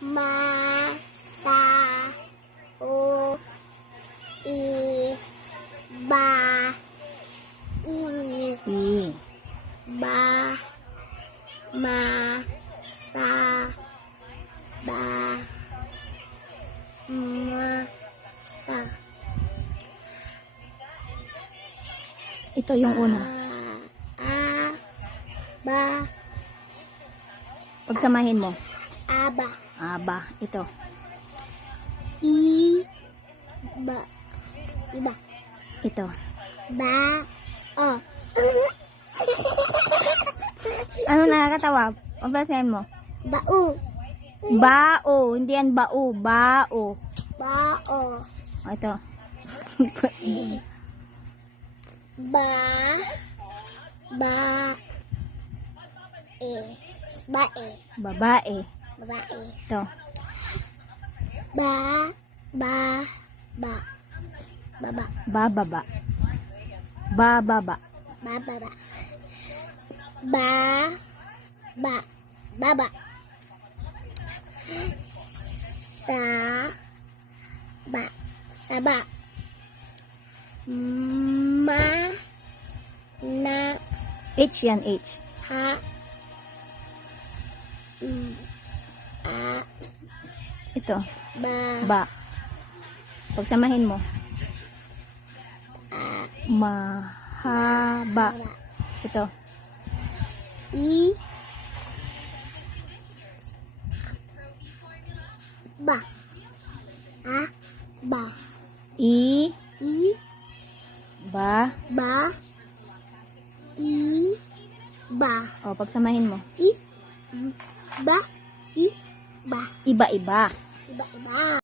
ma, sa, o, i, ba, i, ba, ma, sa, ba, ma, sa. Ito yung una. Ba, Pagsamahin mo. aba, Aba. Ito. i, ba, iba, Ito. ba, o. Ano nakakatawa? Pabasahin mo. Bau, Bao. Hindi yan bao. Bao. bao, O, ito. ba, ba, bae, Babae. babae, Ito. ba, baba, Bababa. Bababa. bababa, baba, saba, ma, na, H yan. H. ha, Ito. ba, Ba. Pagsamahin mo. Mahaba. Ito. i, ba, ba, I. i, Ba. ba, i, ba, O, pagsamahin mo. i, ba, i, ba, Iba-iba. iba, iba.